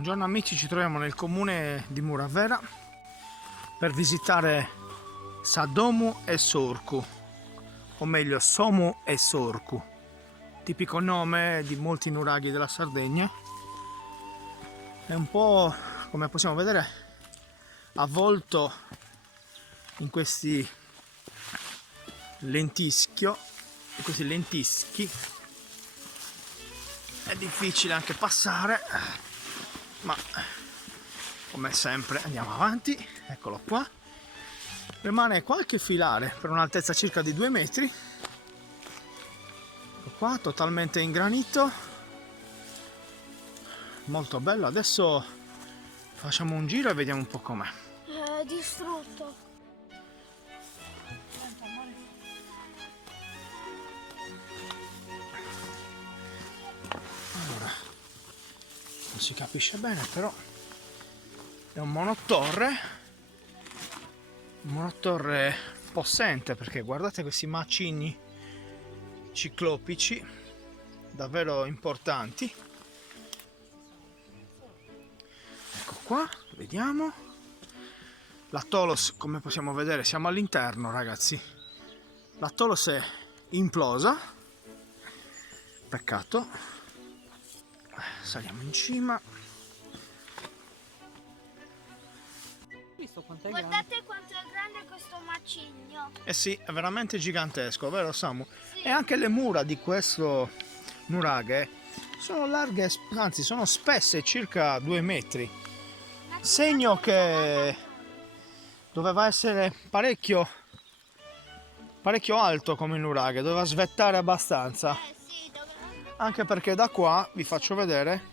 Buongiorno amici, ci troviamo nel comune di Muravera per visitare Sadomu e Sorku, o meglio Somu e Sorku, tipico nome di molti nuraghi della Sardegna. È un po', come possiamo vedere, avvolto in questi lentischi. È difficile anche passare, ma come sempre andiamo avanti. Eccolo qua, rimane qualche filare per un'altezza circa di 2 metri. Ecco qua, totalmente in granito, molto bello. Adesso facciamo un giro e vediamo un po' com'è. È distrutto. Allora, non si capisce bene, però è un monotorre possente, perché guardate questi macigni ciclopici davvero importanti. Ecco qua, vediamo la Tolos. Come possiamo vedere siamo all'interno, ragazzi. La Tolos è implosa, peccato. Saliamo in cima. Guardate quanto è grande questo macigno. Eh sì, è veramente gigantesco, vero Samu? Sì. E anche le mura di questo nuraghe sono larghe, anzi sono spesse circa 2 metri. Segno che doveva essere parecchio alto come nuraghe, doveva svettare abbastanza. Sì, doveva. Anche perché da qua, vi faccio vedere,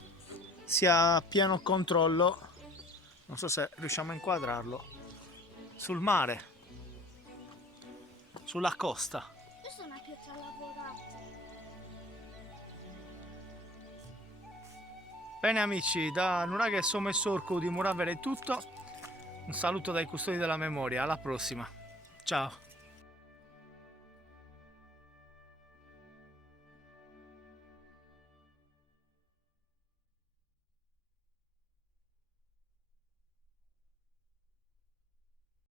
si ha pieno controllo, non so se riusciamo a inquadrarlo, sul mare, sulla costa. Questa è una pietra lavorata. Bene amici, da Nuraghe Somu e Sorku di Muravera è tutto. Un saluto dai custodi della memoria, alla prossima. Ciao!